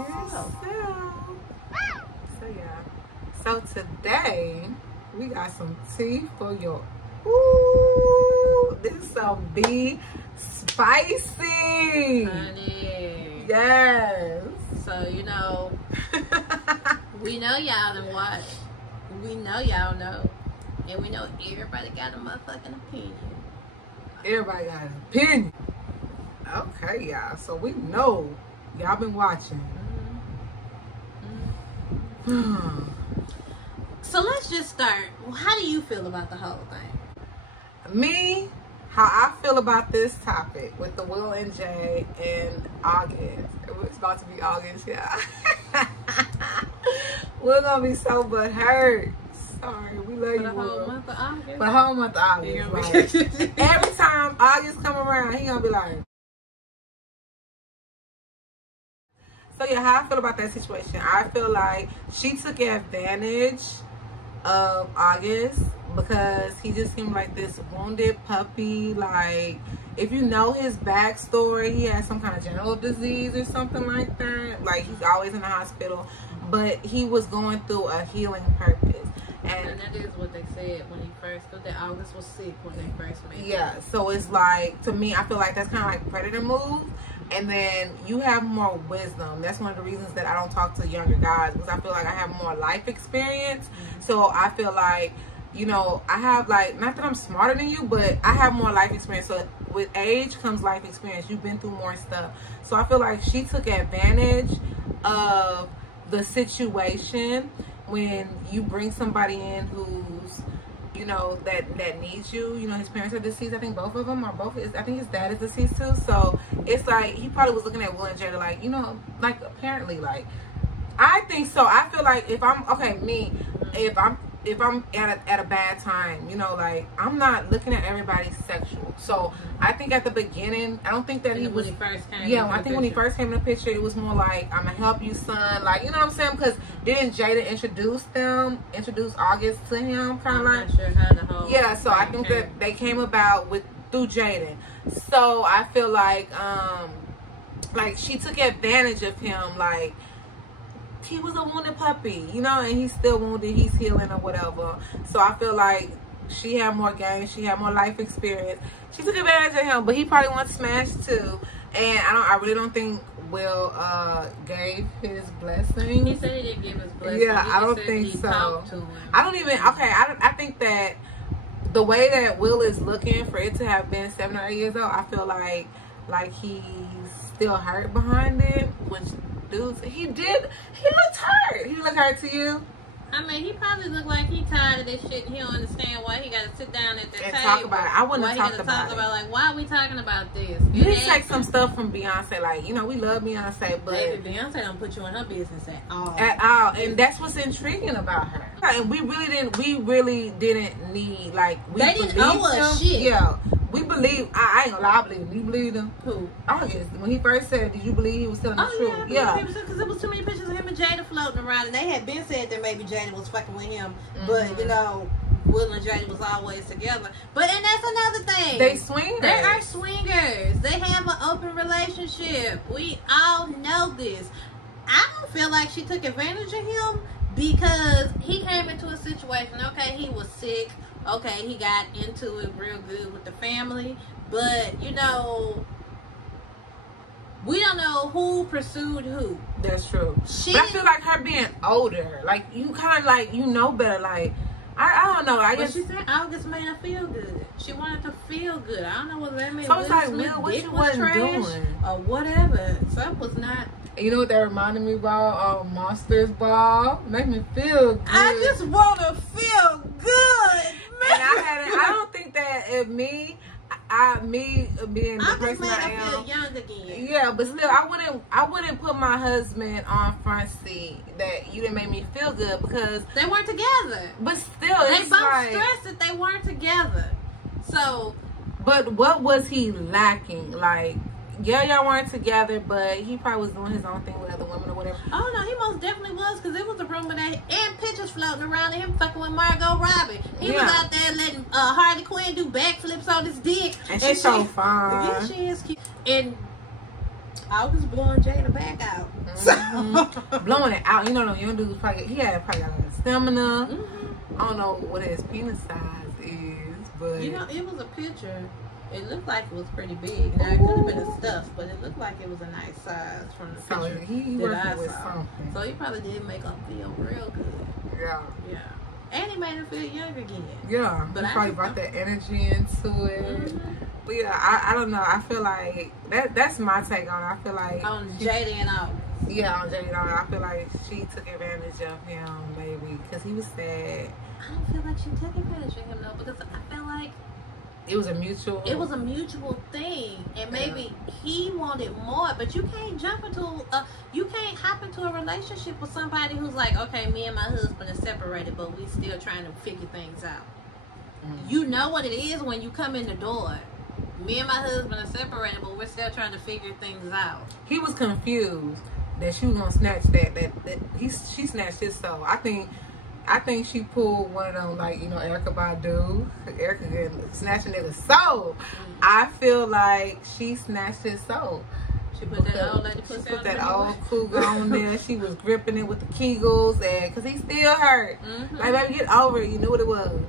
yourself. So yeah. So today we got some tea for your. Ooh, this is some beef spicy. Honey. Yes. So you know, we know y'all done watch. We know y'all know, and we know everybody got a motherfucking opinion. Everybody got an opinion. Okay, y'all. So we know y'all been watching. So let's just start. How do you feel about the whole thing? Me, how I feel about this topic with the Will and Jay in August. It's about to be August, yeah. We're gonna be so butthurt. Sorry, we love you. For the whole month of August. For the whole month of August. Like, every time August come around, he gonna be like. So yeah, how I feel about that situation? I feel like she took advantage of August because he just seemed like this wounded puppy. Like, if you know his backstory, he has some kind of general disease or something like that. Like, he's always in the hospital, but he was going through a healing purpose. And that is what they said when he first, because that August was sick when they first met. Yeah, so it's like, to me, I feel like that's kind of like predator move. And then you have more wisdom. That's one of the reasons that I don't talk to younger guys, because I feel like I have more life experience. So I feel like, you know, I have like, not that I'm smarter than you, but I have more life experience. So with age comes life experience. You've been through more stuff. So I feel like she took advantage of the situation when you bring somebody in who's, you know, that needs you. You know, his parents are deceased. I think both of them are I think his dad is deceased too. So it's like he probably was looking at Will and Jada like, you know, like apparently, like, I think so. I feel like if I'm if I'm at a bad time, you know, like, I'm not looking at everybody sexual. So I think at the beginning, I don't think that he was. When he first came. Yeah, I think when he first came in the picture, it was more like, I'm gonna help you, son. Like, you know what I'm saying? Because didn't Jada introduce August to him, kind of like? I'm not sure how the whole. Yeah, so I think that they came about through Jada. So I feel like she took advantage of him, like. He was a wounded puppy, you know, and he's still wounded. He's healing or whatever. So I feel like she had more game. She had more life experience. She took advantage of him, but he probably wants smash too. And I really don't think Will gave his blessing. He said he didn't give his blessing. Yeah, I don't think so. I don't even. Okay, I think that the way that Will is looking, for it to have been 7 or 8 years old, I feel like he's still hurt behind it, which. Dudes, he looked hurt. He looked hurt to you? I mean, he probably looked like he tired of this shit and he don't understand why he got to sit down at the table. And talk about it. I wouldn't have talked about it. Like, why are we talking about this? You need to take some stuff from Beyonce. Like, you know, we love Beyonce, but... Baby, Beyonce don't put you in her business at all. At all. And that's what's intriguing about her. And we really didn't need, like... They didn't owe us shit. Yeah. We believe, I ain't gonna lie, I believe him. You believe him? Who? August. When he first said, did you believe he was telling the truth? Yeah. Because there was too many pictures of him and Jada floating around, and they had been said that maybe Jada was fucking with him, but, you know, Will and Jada was always together. But, and that's another thing. They swingers. They are swingers. They have an open relationship. We all know this. I don't feel like she took advantage of him because he came into a situation, okay, he was sick. Okay, he got into it real good with the family, but, you know, we don't know who pursued who. That's true. But I feel like her being older, like, you kind of, like, you know better, like, I don't know. I guess she said August made her feel good. She wanted to feel good. I don't know what that meant. So it's like, Will, what you wasn't doing? Or whatever. Something was not. You know what that reminded me about? Monsters Ball. Make me feel good. I just want to feel good. And I don't think that if me being the person I am, feel young again. Yeah, but still, I wouldn't put my husband on front seat that you didn't make me feel good because they weren't together. But still, they both stressed that they weren't together. So, but what was he lacking? Like, yeah, y'all weren't together, but he probably was doing his own thing with other women or whatever. Oh no, he most definitely was, because it was a rumor that and pictures floating around of him fucking with Margot Robbie. He was out there letting Harley Quinn do backflips on his dick, and she's so fine. Yeah, she is cute. And I was blowing Jada back out. Mm-hmm. Blowing it out. You know, young dudes probably got a lot of stamina. I don't know what his penis size is, but you know, it was a picture. It looked like it was pretty big. Now it could have been a stuff, but it looked like it was a nice size from the picture he that I with saw. something. So he probably did make him feel real good. Yeah. Yeah. And he made him feel young again. Yeah. But he probably brought that energy into it. But yeah, I don't know. I feel like that's my take on it. I feel like on Jada and all. Yeah, on Jada. I feel like she took advantage of him, maybe, because he was sad. I don't feel like she took advantage of him though, because I feel like it was a mutual thing, and maybe he wanted more. But you can't you can't hop into a relationship with somebody who's like, okay, me and my husband are separated, but we still trying to figure things out. You know what it is when you come in the door. Me and my husband are separated, but we're still trying to figure things out. He was confused that she was gonna snatch she snatched his soul. I think she pulled one of them, like, you know, Erykah Badu. Erykah snatched a nigga's soul. I feel like she snatched his soul. She put that old lady pussy on that old cougar on there. She was gripping it with the Kegels, and because he still hurt. Like, baby, get over it. You knew what it was.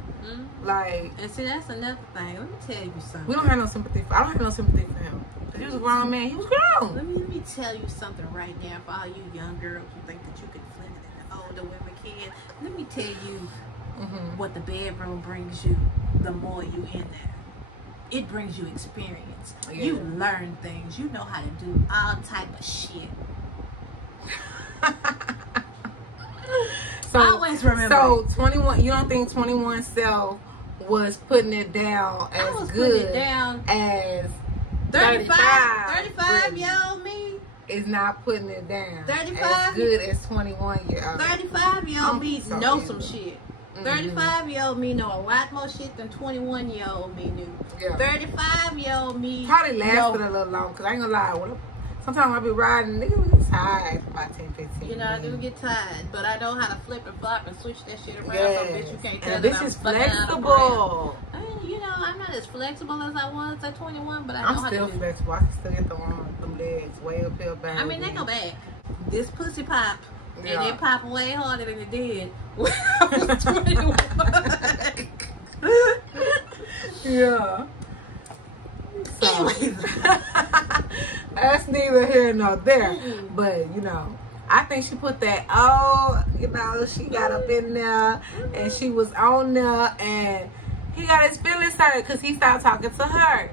Like, and see, that's another thing. Let me tell you something. We don't have no sympathy I don't have no sympathy for him. He was a grown man. He was grown. Let me tell you something right now for all you young girls who think that you can flip it and the older women can. Let me tell you what the bedroom brings you the more you in there. It brings you experience. Yeah. You learn things. You know how to do all type of shit. So, always remember. So 21. You don't think 21 Self was putting it down as good as 35-year-old me is not putting it down 35 as good as 21-year-old. 35-year-old me know some shit. 35-year-old me know a lot more shit than 21-year-old me knew. 35-year-old me probably lasted a little long, because I ain't gonna lie, sometimes I be riding, nigga, we tired for about 10, 15 You know, I do get tired, but I know how to flip and flop and switch that shit around. So bitch, you can't tell that I'm flexible. I mean, you know, I'm not as flexible as I was at 21, but I know how to do. I'm still flexible. I can still get them legs way up here back. I mean, they go back. This pussy pop, and it pop way harder than it did when I was 21. Yeah. So, that's neither here nor there. But, you know, I think she put that, she got up in there and she was on there, and he got his feelings hurt because he started talking to her.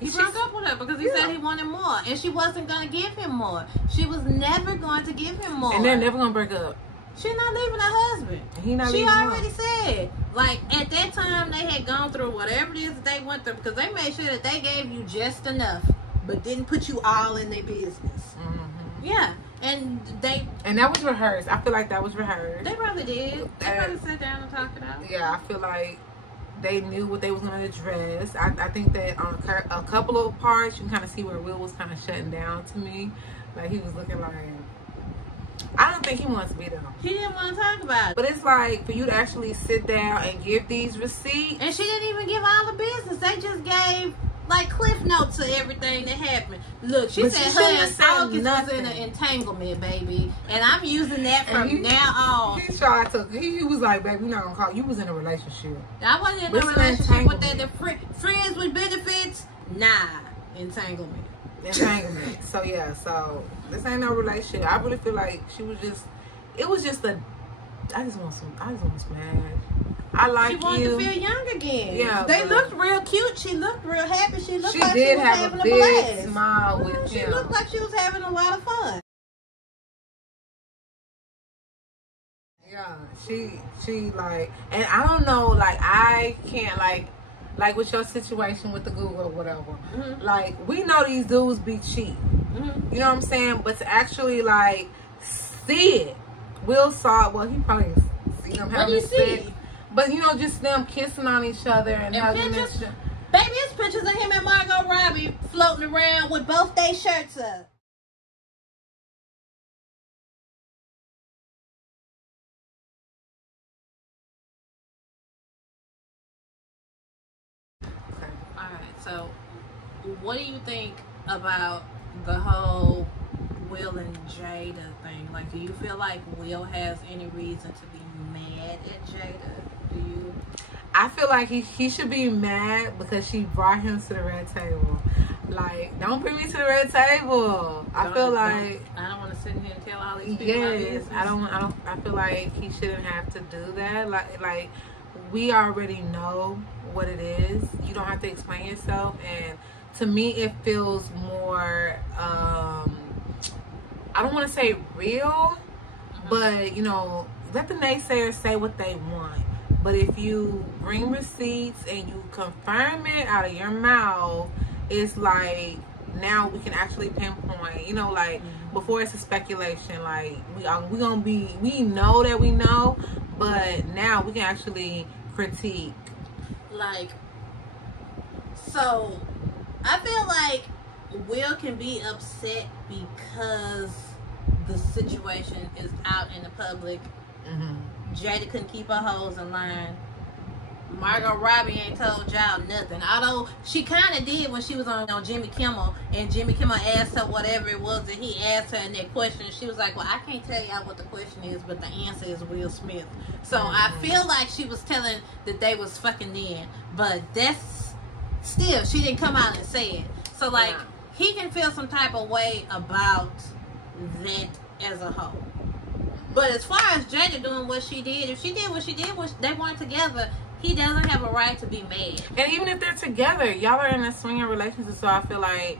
He broke up with her because he said he wanted more, and she wasn't going to give him more. She was never going to give him more. And they're never going to break up. She's not leaving her husband. She already said. Like, at that time, they had gone through whatever it is that they went through, because they made sure that they gave you just enough, but didn't put you all in their business. Yeah. And that was rehearsed. I feel like that was rehearsed. They probably did. They probably sat down and talked it out. Yeah, I feel like they knew what they was going to address. I think that on a couple of parts, you can kind of see where Will was kind of shutting down to me. Like, he was looking like, I don't think he wants to be there. He didn't want to talk about it. But it's like, for you to actually sit down and give these receipts. And she didn't even give all the business. They just gave, like, cliff notes to everything that happened. Look, she said her and Focus was in an entanglement, baby. And I'm using that from now on. He tried to, he was like, baby, you're not going to call. You was in a relationship. I wasn't in a relationship with that. Friends with benefits? Nah. Entanglement. So yeah, so this ain't no relationship. I really feel like she was just, it was just I just want to smash. I like you. She wanted to feel young again. Yeah. They looked real cute. She looked real happy. She looked like did she was have having a big blast. Smile with him. She looked like she was having a lot of fun. Yeah, she like, and I don't know, like, I can't, like with your situation with the Google or whatever, like, we know these dudes be cheap, you know what I'm saying, but to actually, like, see it, Will saw it, well, he probably see them having sex, but, you know, just them kissing on each other and hugging each other. Baby, it's pictures of him and Margot Robbie floating around with both their shirts up. Alright, so what do you think about the whole Will and Jada thing. Like, do you feel like Will has any reason to be mad at Jada? Do you? I feel like he should be mad because she brought him to the red table. Like, don't bring me to the red table. I feel like I don't want to sit here and tell all these people. yes, I feel like he shouldn't have to do that. Like we already know what it is. You don't have to explain yourself. And to me, it feels more. I don't want to say real, but you know, let the naysayers say what they want. But if you bring receipts and you confirm it out of your mouth, it's like now we can actually pinpoint. You know, like before it's a speculation. Like we know that we know, but now we can actually critique. Like, so I feel like Will can be upset because the situation is out in the public. Jada couldn't keep her hoes in line. Margot Robbie ain't told y'all nothing. Although she kind of did when she was on Jimmy Kimmel, and Jimmy Kimmel asked her whatever it was that he asked her in that question. She was like, well, I can't tell y'all what the question is, but the answer is Will Smith. So I feel like she was telling that they was fucking then. But that's still, she didn't come out and say it. So, like, he can feel some type of way about that as a whole. But as far as Jada doing what she did, if she did what she did when they weren't together, he doesn't have a right to be mad. And even if they're together, y'all are in a swinging relationship, so I feel like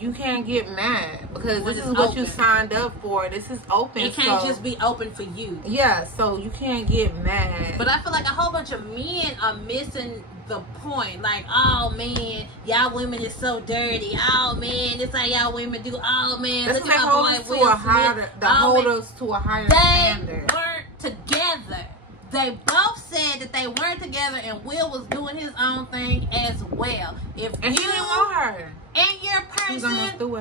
you can't get mad because this is what you signed up for. This is open. It can't just be open for you. Yeah, so you can't get mad. But I feel like a whole bunch of men are missing the point. Like, oh man, y'all women is so dirty. Oh man, this how y'all women do. Oh man, look at my boy Will Smith. Hold us to a higher standard. They weren't together. They both said that they weren't together, and Will was doing his own thing as well. If and you he didn't want her, and your person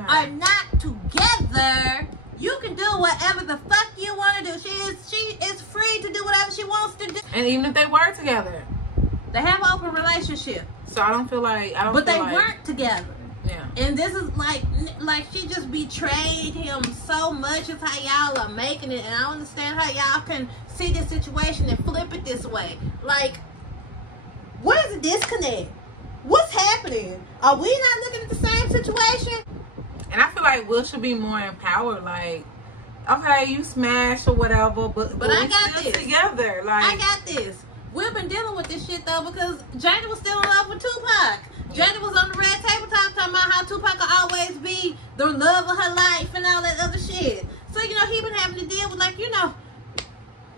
are not together, you can do whatever the fuck you want to do. She is free to do whatever she wants to do. And even if they were together, they have an open relationship. So I don't feel like But they weren't together. Yeah. And this is like she just betrayed him so much. Is how y'all are making it, and I don't understand how y'all can see this situation and flip it this way. Like, where's the disconnect? What's happening? Are we not looking at the same situation? And I feel like Will should be more empowered. Like, okay, you smash or whatever, but I got this together. Like, I got this. We've been dealing with this shit though because Jada was still in love with Tupac. Jada was on the red tabletop talking about how Tupac will always be the love of her life and all that other shit. So, you know, he been having to deal with, like, you know.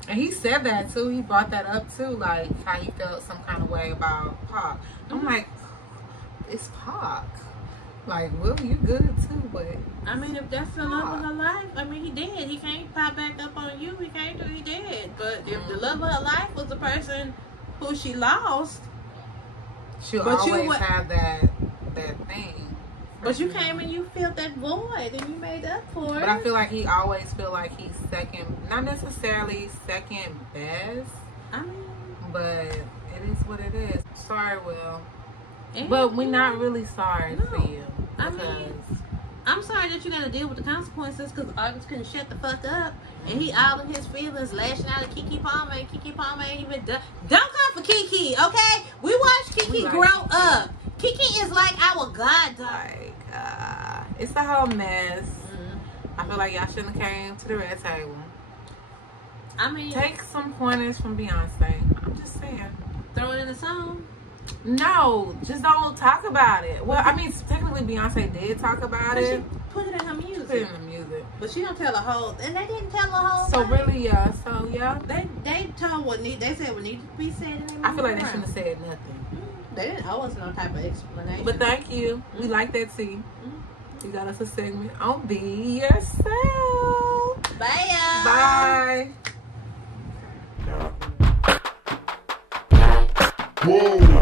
And he said that too. He brought that up too, like how he felt some kind of way about Pac. I'm like, it's Pac. Like, Will, you good too, but I mean, if that's the love of her life, I mean, he did. He can't pop back up on you. He can't do. He did. But if the love of her life was the person who she lost, she'll always have that thing. But you came and you filled that void and you made up for it. But I feel like he always feel like he's second, not necessarily second best. I mean, but it is what it is. Sorry, Will. But we're not really sorry for you. I mean, I'm sorry that you got to deal with the consequences because August couldn't shut the fuck up. And he all in his feelings, lashing out at Keke Palmer. And Keke Palmer ain't even done. Don't come for Keke, okay? We watched Keke grow up. Keke is like our goddaughter. It's a whole mess. I feel like y'all shouldn't have came to the red table. I mean, take some pointers from Beyonce. I'm just saying. Throw it in a song. No, just don't talk about it. Well, I mean, technically Beyonce did talk about it. Put it in her music. Put it in the music. But she don't tell the whole, and they didn't tell the whole So thing. really, yeah. So yeah. They told they said what needed to be said. And I feel like they shouldn't have said nothing. They didn't owe us no type of explanation. But thank you. We like that tea. You got us a segment on Be Yourself. Bye. Bye. Whoa.